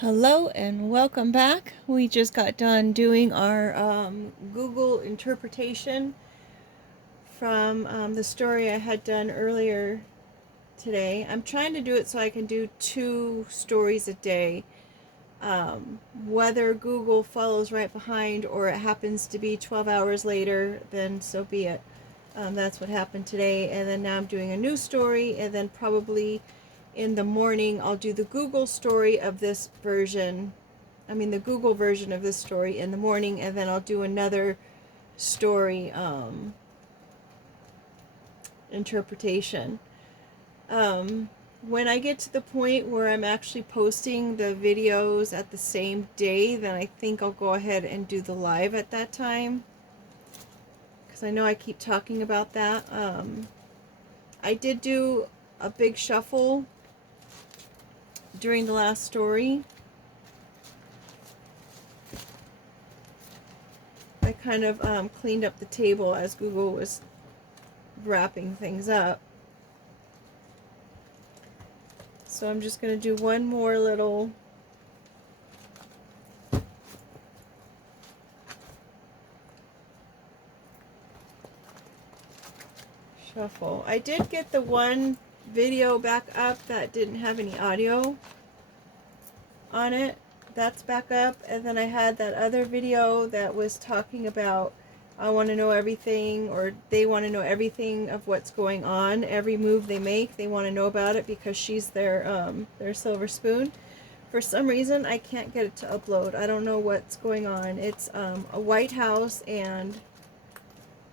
Hello and welcome back. We just got done doing our Google interpretation from the story I had done earlier today. I'm trying to do it so I can do 2 stories a day. Whether Google follows right behind or it happens to be 12 hours later, then so be it. That's what happened today. And then now I'm doing a new story, and then probably in the morning I'll do the Google story of this version. The Google version of this story in the morning, and then I'll do another story interpretation. When I get to the point where I'm actually posting the videos at the same day, then I think I'll go ahead and do the live at that time, because I know I keep talking about that. I did do a big shuffle during the last story. I kind of cleaned up the table as Google was wrapping things up. So I'm just going to do one more little shuffle. I did get the one video back up that didn't have any audio on it. That's back up. And then I had that other video that was talking about I want to know everything, or they want to know everything of what's going on. Every move they make, they want to know about it because she's their silver spoon. For some reason, I can't get it to upload. I don't know what's going on. It's a white house and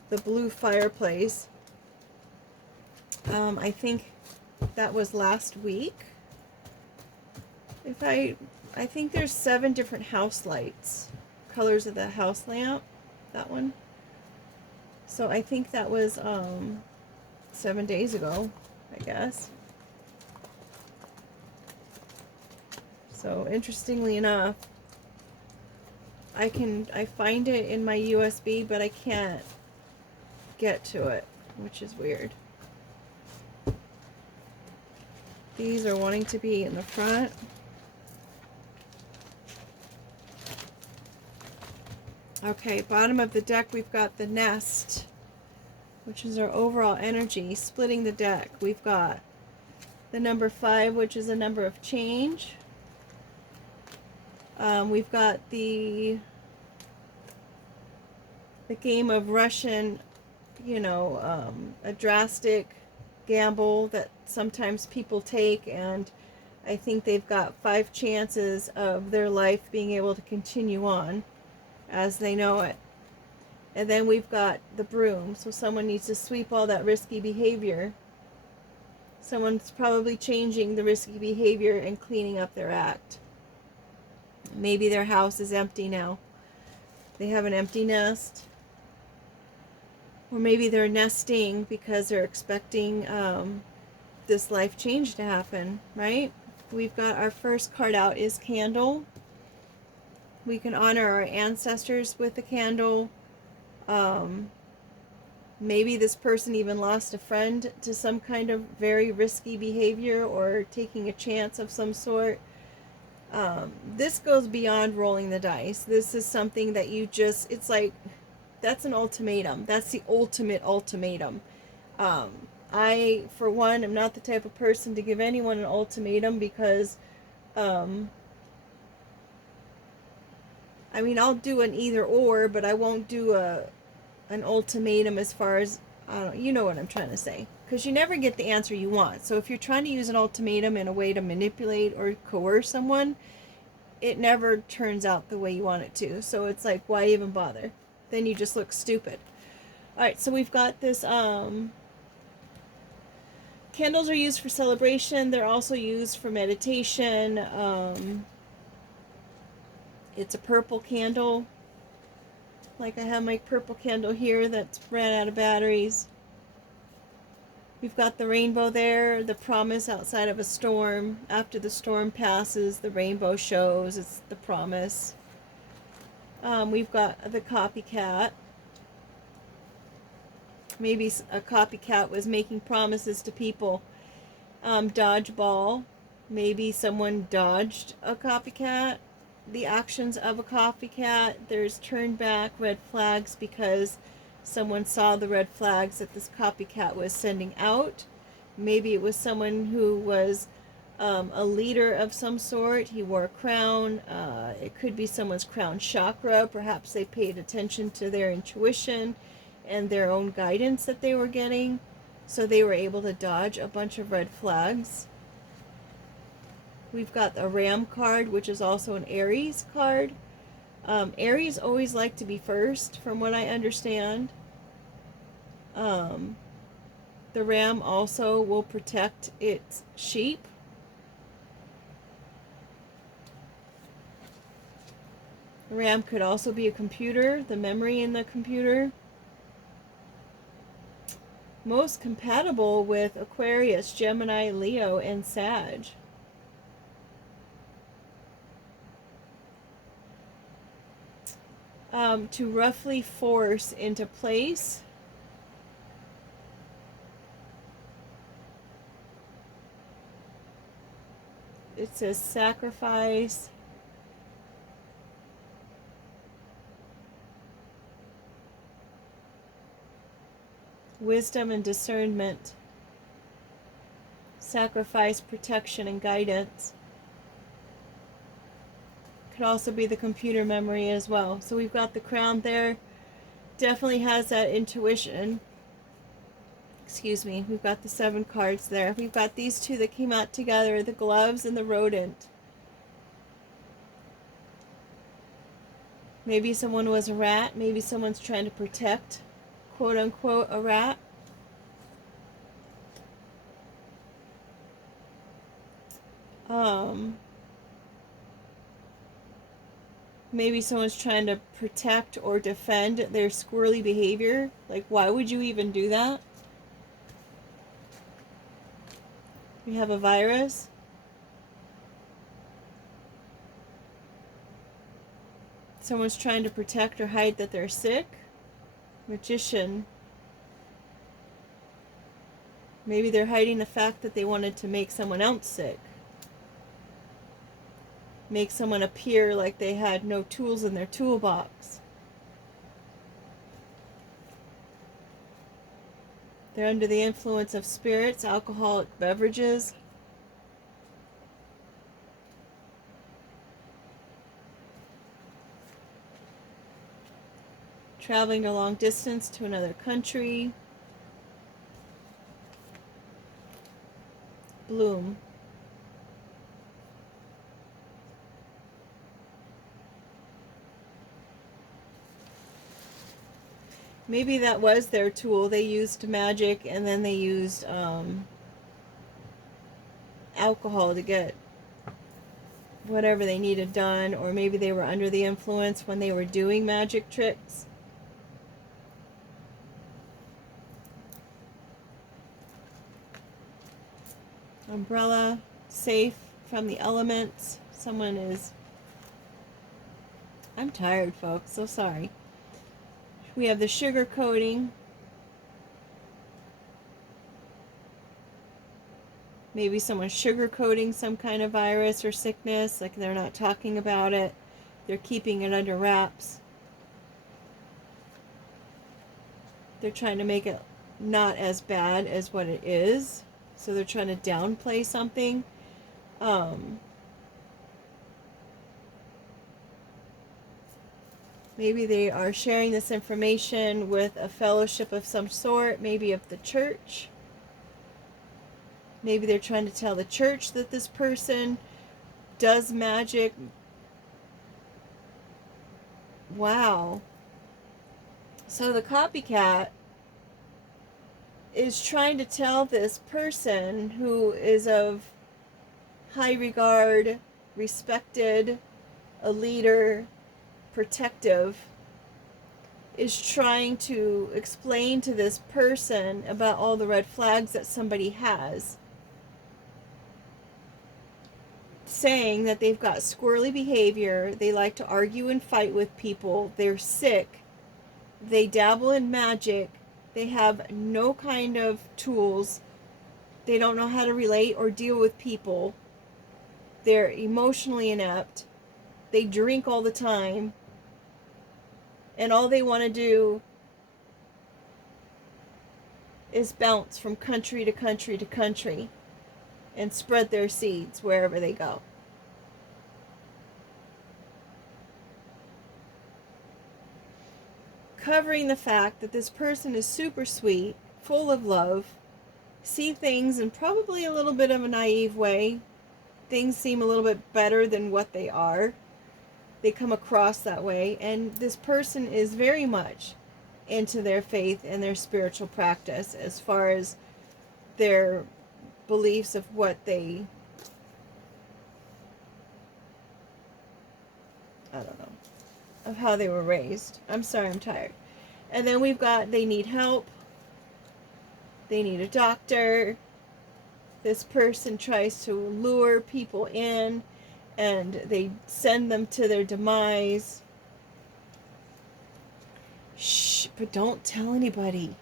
the blue fireplace. I think that was last week. I think there's 7 different house lights, colors of the house lamp, that one. So I think that was 7 days ago, I guess. So interestingly enough, I find it in my USB, but I can't get to it, which is weird. These are wanting to be in the front. Okay, bottom of the deck we've got the nest, which is our overall energy. Splitting the deck, we've got the number 5, which is a number of change. We've got the game of Russian, a drastic gamble that sometimes people take, and I think they've got 5 chances of their life being able to continue on as they know it. And then we've got the broom, so someone needs to sweep all that risky behavior. Someone's probably changing the risky behavior and cleaning up their act. Maybe their house is empty now. They have an empty nest. Or maybe they're nesting because they're expecting this life change to happen, right? We've got our first card out is candle. We can honor our ancestors with a candle. Maybe this person even lost a friend to some kind of very risky behavior or taking a chance of some sort. This goes beyond rolling the dice. This is something that it's like, that's an ultimatum. That's the ultimate ultimatum. I, for one, am not the type of person to give anyone an ultimatum because, I'll do an either or, but I won't do an ultimatum as far as, you know what I'm trying to say. Because you never get the answer you want. So if you're trying to use an ultimatum in a way to manipulate or coerce someone, it never turns out the way you want it to. So it's like, why even bother? Then you just look stupid. Alright, so we've got this, candles are used for celebration. They're also used for meditation. It's a purple candle. Like I have my purple candle here that's ran out of batteries. We've got the rainbow there, the promise outside of a storm. After the storm passes, the rainbow shows. It's the promise. We've got the copycat. Maybe a copycat was making promises to people. Dodgeball. Maybe someone dodged a copycat, the actions of a copycat. There's turned back red flags because someone saw the red flags that this copycat was sending out. Maybe it was someone who was a leader of some sort. He wore a crown. It could be someone's crown chakra. Perhaps they paid attention to their intuition and their own guidance that they were getting. So they were able to dodge a bunch of red flags. We've got the Ram card, which is also an Aries card. Aries always like to be first, from what I understand. The Ram also will protect its sheep. The Ram could also be a computer, the memory in the computer. Most compatible with Aquarius, Gemini, Leo, and Sag. To roughly force into place. It says sacrifice. Wisdom and discernment. Sacrifice, protection, and guidance. Could also be the computer memory as well. So we've got the crown there. Definitely has that intuition. Excuse me. We've got the 7 cards there. We've got these 2 that came out together, the gloves and the rodent. Maybe someone was a rat. Maybe someone's trying to protect, quote unquote, a rat. Maybe someone's trying to protect or defend their squirrely behavior. Like, why would you even do that? We have a virus. Someone's trying to protect or hide that they're sick. Magician. Maybe they're hiding the fact that they wanted to make someone else sick. Make someone appear like they had no tools in their toolbox. They're under the influence of spirits, alcoholic beverages. Traveling a long distance to another country. Bloom. Maybe that was their tool. They used magic and then they used alcohol to get whatever they needed done, or maybe they were under the influence when they were doing magic tricks. Umbrella, safe from the elements. Someone is... I'm tired, folks. So sorry. We have the sugar coating. Maybe someone's sugarcoating some kind of virus or sickness, like they're not talking about it. They're keeping it under wraps. They're trying to make it not as bad as what it is. So they're trying to downplay something. Maybe they are sharing this information with a fellowship of some sort, maybe of the church. Maybe they're trying to tell the church that this person does magic. Wow. So the copycat is trying to tell this person who is of high regard, respected, a leader, protective, is trying to explain to this person about all the red flags that somebody has, saying that they've got squirrely behavior, they like to argue and fight with people, they're sick, they dabble in magic, they have no kind of tools, they don't know how to relate or deal with people, they're emotionally inept, they drink all the time, and all they want to do is bounce from country to country to country and spread their seeds wherever they go. Covering the fact that this person is super sweet, full of love, see things in probably a little bit of a naive way. Things seem a little bit better than what they are. They come across that way, and this person is very much into their faith and their spiritual practice as far as their beliefs of what they, I don't know, of how they were raised. I'm sorry, I'm tired. And then we've got they need help. They need a doctor. This person tries to lure people in and they send them to their demise. Shh, but don't tell anybody.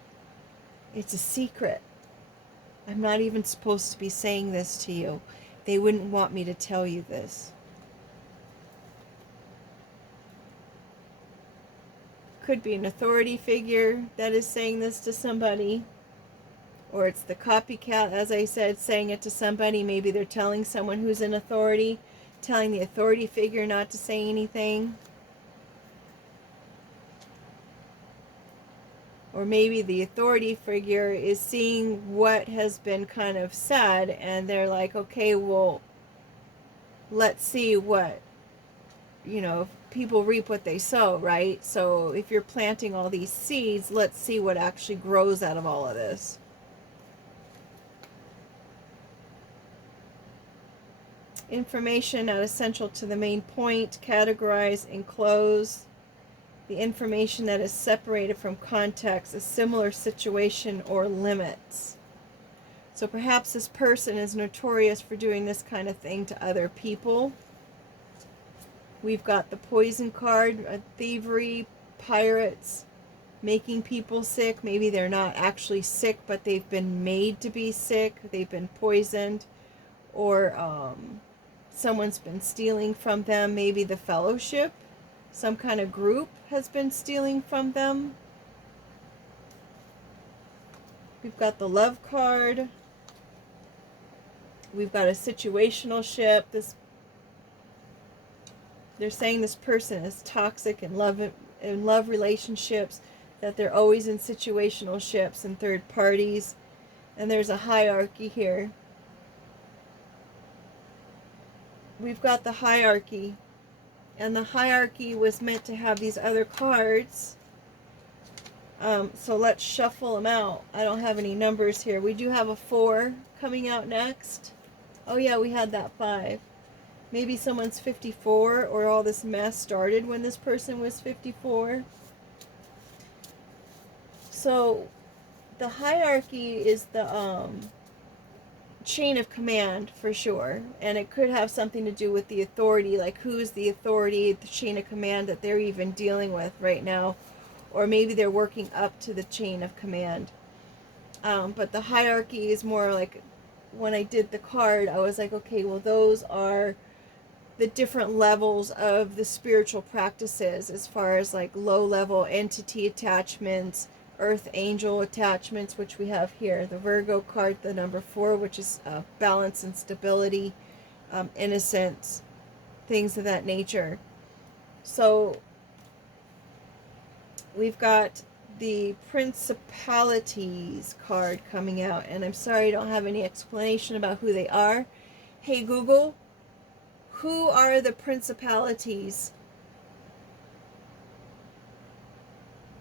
It's a secret. I'm not even supposed to be saying this to you. They wouldn't want me to tell you this. Could be an authority figure that is saying this to somebody. Or it's the copycat, as I said, saying it to somebody. Maybe they're telling someone who's in authority, telling the authority figure not to say anything. Or maybe the authority figure is seeing what has been kind of said, and they're like, okay, well, let's see what, people reap what they sow, right? So if you're planting all these seeds, let's see what actually grows out of all of this. Information not essential to the main point, categorize, enclose. The information that is separated from context, a similar situation, or limits. So perhaps this person is notorious for doing this kind of thing to other people. We've got the poison card, thievery, pirates, making people sick. Maybe they're not actually sick, but they've been made to be sick. They've been poisoned, or someone's been stealing from them. Maybe the fellowship, some kind of group, has been stealing from them. We've got the love card. We've got a situational ship. They're saying this person is toxic in love relationships, that they're always in situational ships and third parties. And there's a hierarchy here. We've got the hierarchy. And the hierarchy was meant to have these other cards. So let's shuffle them out. I don't have any numbers here. We do have a 4 coming out next. Oh yeah, we had that 5. Maybe someone's 54, or all this mess started when this person was 54. So the hierarchy is the chain of command for sure, and it could have something to do with the authority, like who's the authority, the chain of command that they're even dealing with right now, or maybe they're working up to the chain of command. But the hierarchy is more like, when I did the card, I was like, okay, well, those are the different levels of the spiritual practices, as far as like low level entity attachments, earth angel attachments, which we have here. The Virgo card, the number 4, which is balance and stability, innocence, things of that nature. So we've got the principalities card coming out, and I'm sorry I don't have any explanation about who they are. Hey Google, who are the principalities?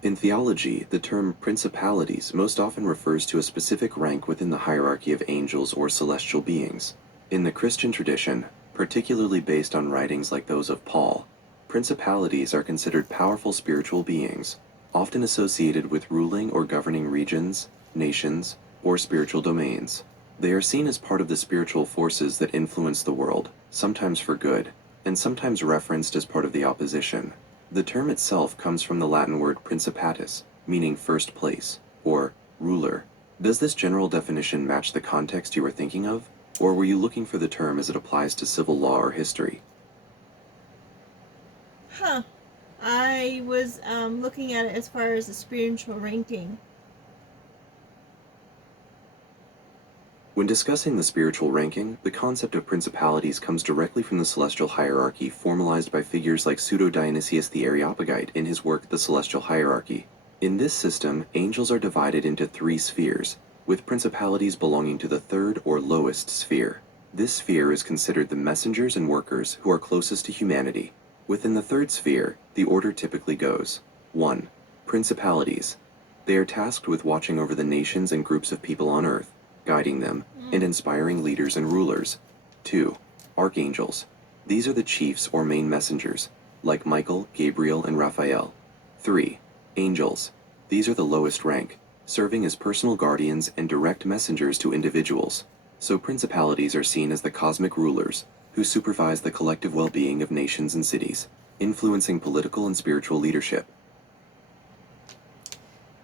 In theology, the term principalities most often refers to a specific rank within the hierarchy of angels or celestial beings. In the Christian tradition, particularly based on writings like those of Paul, principalities are considered powerful spiritual beings, often associated with ruling or governing regions, nations, or spiritual domains. They are seen as part of the spiritual forces that influence the world, sometimes for good, and sometimes referenced as part of the opposition. The term itself comes from the Latin word principatus, meaning first place, or ruler. Does this general definition match the context you were thinking of? Or were you looking for the term as it applies to civil law or history? Huh. I was looking at it as far as the spiritual ranking. When discussing the spiritual ranking, the concept of principalities comes directly from the celestial hierarchy formalized by figures like Pseudo-Dionysius the Areopagite in his work The Celestial Hierarchy. In this system, angels are divided into 3 spheres, with principalities belonging to the third or lowest sphere. This sphere is considered the messengers and workers who are closest to humanity. Within the third sphere, the order typically goes: 1. Principalities. They are tasked with watching over the nations and groups of people on earth, guiding them, and inspiring leaders and rulers. 2. Archangels. These are the chiefs or main messengers, like Michael, Gabriel, and Raphael. 3. Angels. These are the lowest rank, serving as personal guardians and direct messengers to individuals. So principalities are seen as the cosmic rulers, who supervise the collective well-being of nations and cities, influencing political and spiritual leadership.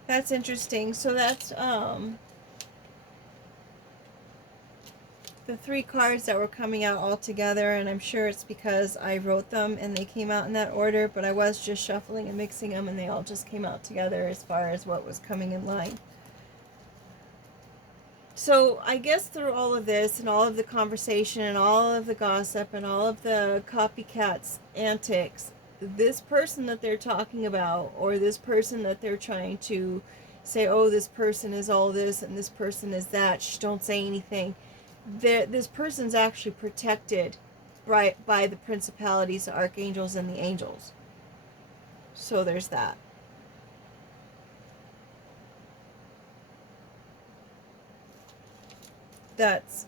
That's interesting. So that's the 3 cards that were coming out all together, and I'm sure it's because I wrote them and they came out in that order, but I was just shuffling and mixing them and they all just came out together as far as what was coming in line. So I guess through all of this and all of the conversation and all of the gossip and all of the copycats antics, this person that they're talking about, or this person that they're trying to say, oh, this person is all this and this person is that, shh, don't say anything. This person's actually protected by the principalities, the archangels, and the angels. So there's that. That's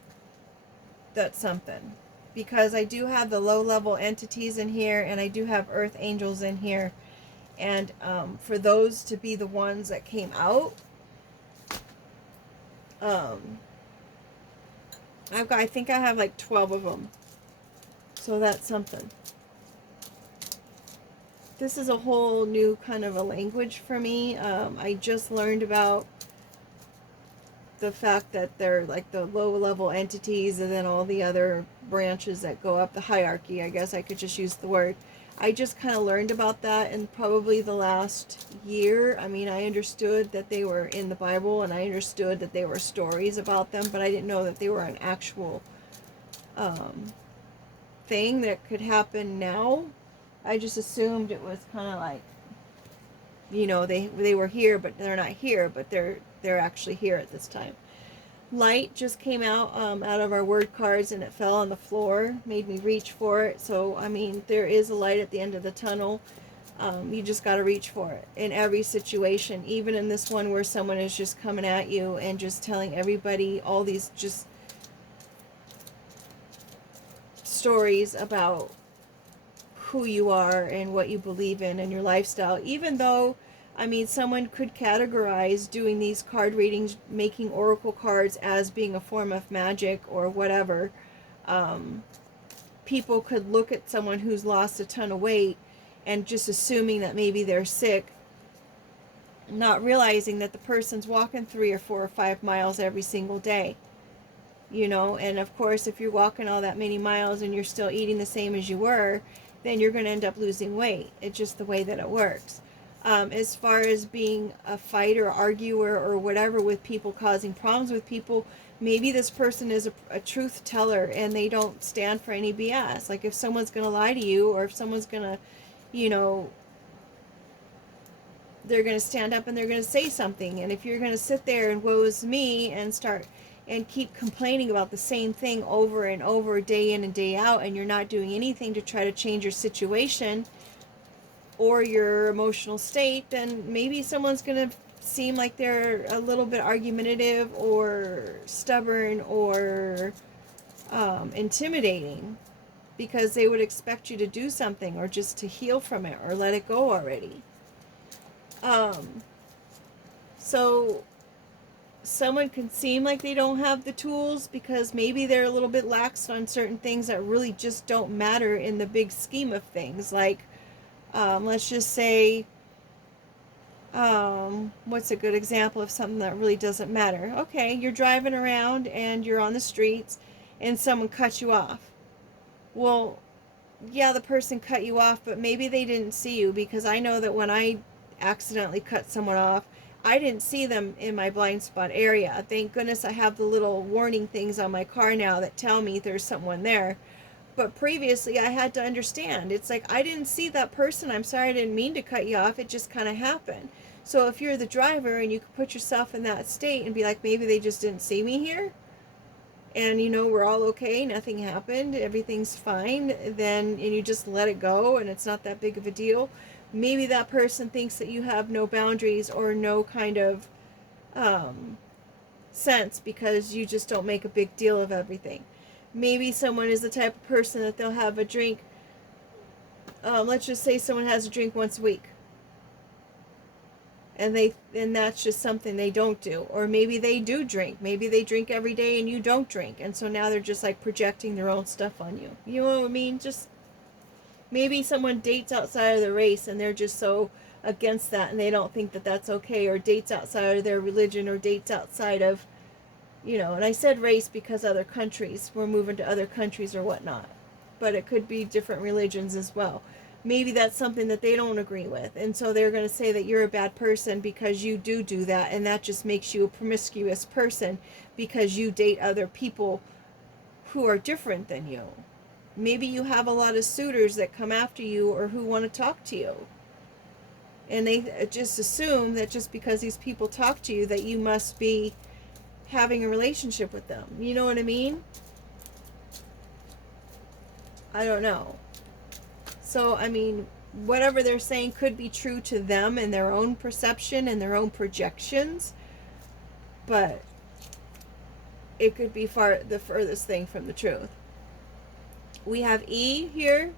something, because I do have the low level entities in here, and I do have earth angels in here, and for those to be the ones that came out, I think I have like 12 of them. So that's something. This is a whole new kind of a language for me. I just learned about the fact that they're like the low level entities and then all the other branches that go up the hierarchy. I guess I could just use the word. I just kind of learned about that in probably the last year. I mean, I understood that they were in the Bible and I understood that they were stories about them, but I didn't know that they were an actual thing that could happen now. I just assumed it was kind of like, you know, they were here, but they're not here, but they're actually here at this time. Light just came out of our word cards, and it fell on the floor, made me reach for it. So I mean, there is a light at the end of the tunnel. You just got to reach for it in every situation, even in this one where someone is just coming at you and just telling everybody all these just stories about who you are and what you believe in and your lifestyle. Even though, I mean, someone could categorize doing these card readings, making oracle cards, as being a form of magic or whatever. People could look at someone who's lost a ton of weight and just assuming that maybe they're sick, not realizing that the person's walking 3 or 4 or 5 miles every single day. You know, and of course, if you're walking all that many miles and you're still eating the same as you were, then you're going to end up losing weight. It's just the way that it works. As far as being a fighter, arguer, or whatever with people, causing problems with people, maybe this person is a truth teller and they don't stand for any BS. Like if someone's going to lie to you, or if someone's going to, you know, they're going to stand up and they're going to say something. And if you're going to sit there and woe is me and start and keep complaining about the same thing over and over, day in and day out, and you're not doing anything to try to change your situation or your emotional state, then maybe someone's going to seem like they're a little bit argumentative or stubborn or intimidating, because they would expect you to do something or just to heal from it or let it go already. So someone can seem like they don't have the tools because maybe they're a little bit lax on certain things that really just don't matter in the big scheme of things. Like, let's just say, what's a good example of something that really doesn't matter? Okay, you're driving around and you're on the streets and someone cuts you off. Well, yeah, the person cut you off, but maybe they didn't see you, because I know that when I accidentally cut someone off, I didn't see them in my blind spot area. Thank goodness I have the little warning things on my car now that tell me there's someone there. But previously I had to understand. It's like, I didn't see that person. I'm sorry, I didn't mean to cut you off. It just kind of happened. So if you're the driver and you could put yourself in that state and be like, maybe they just didn't see me here, and we're all okay, nothing happened, everything's fine, then, and you just let it go and it's not that big of a deal. Maybe that person thinks that you have no boundaries or no kind of sense, because you just don't make a big deal of everything. Maybe someone is the type of person that they'll have a drink, let's just say someone has a drink once a week, and that's just something they don't do. Or maybe they do drink. Maybe they drink every day and you don't drink, and so now they're just like projecting their own stuff on you. You know what I mean? Just maybe someone dates outside of the race and they're just so against that and they don't think that that's okay, or dates outside of their religion, or dates outside of, and I said race because other countries, we're moving to other countries or whatnot, but it could be different religions as well. Maybe that's something that they don't agree with, and so they're going to say that you're a bad person because you do that, and that just makes you a promiscuous person because you date other people who are different than you. Maybe you have a lot of suitors that come after you or who want to talk to you, and they just assume that just because these people talk to you that you must be having a relationship with them. You know what I mean? I don't know. So, I mean, whatever they're saying could be true to them and their own perception and their own projections, but it could be the furthest thing from the truth. We have E here.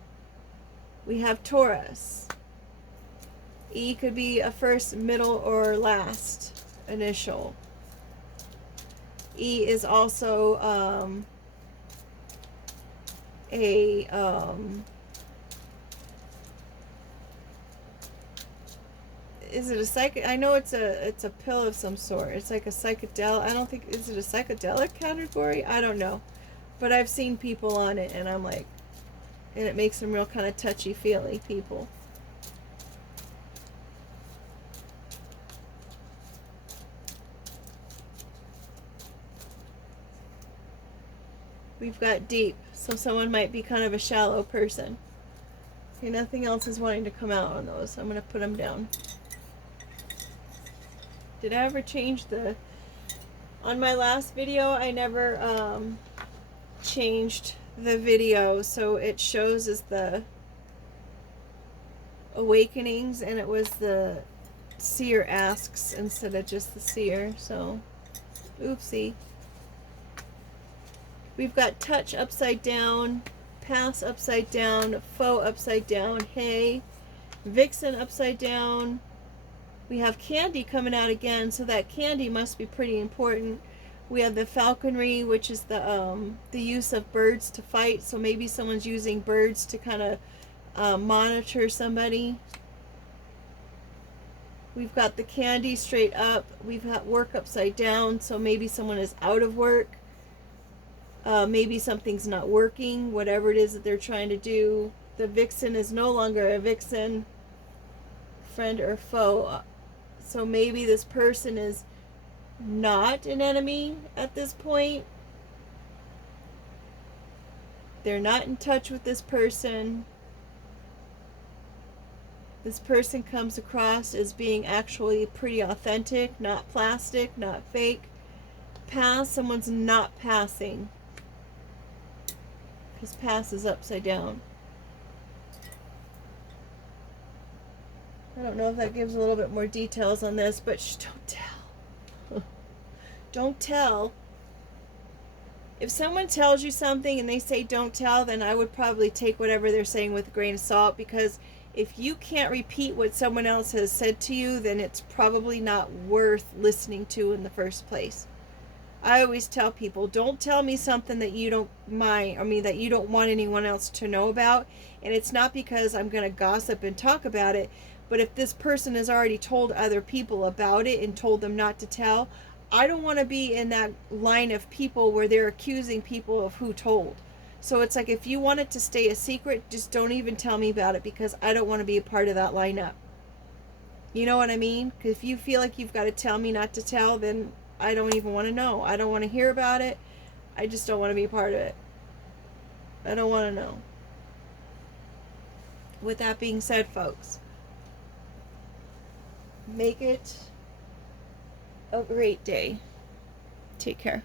We have Taurus. E could be a first, middle, or last initial. E is also is it a I know it's a pill of some sort. It's like a psychedelic. I don't think, is it a psychedelic category? I don't know, but I've seen people on it, and I'm like, and it makes them real kind of touchy-feely people. We've got deep, so someone might be kind of a shallow person. Okay, nothing else is wanting to come out on those. I'm going to put them down. Did I ever change on my last video, I never changed the video, so it shows as the awakenings, and it was the seer asks instead of just the seer, so oopsie. We've got touch upside down, pass upside down, foe upside down, hey, vixen upside down. We have candy coming out again, so that candy must be pretty important. We have the falconry, which is the use of birds to fight, so maybe someone's using birds to kind of monitor somebody. We've got the candy straight up. We've got work upside down, so maybe someone is out of work. Maybe something's not working, whatever it is that they're trying to do. The vixen is no longer a vixen, friend or foe. So maybe this person is not an enemy at this point. They're not in touch with this person. This person comes across as being actually pretty authentic, not plastic, not fake. Pass, someone's not passing, because pass is upside down. I don't know if that gives a little bit more details on this, but don't tell. Don't tell. If someone tells you something and they say don't tell, then I would probably take whatever they're saying with a grain of salt, because if you can't repeat what someone else has said to you, then it's probably not worth listening to in the first place. I always tell people, don't tell me something that you don't mind, that you don't want anyone else to know about. And it's not because I'm going to gossip and talk about it, but if this person has already told other people about it and told them not to tell, I don't want to be in that line of people where they're accusing people of who told. So it's like, if you want it to stay a secret, just don't even tell me about it, because I don't want to be a part of that lineup. You know what I mean? Because if you feel like you've got to tell me not to tell, then I don't even want to know. I don't want to hear about it. I just don't want to be a part of it. I don't want to know. With that being said, folks, make it a great day. Take care.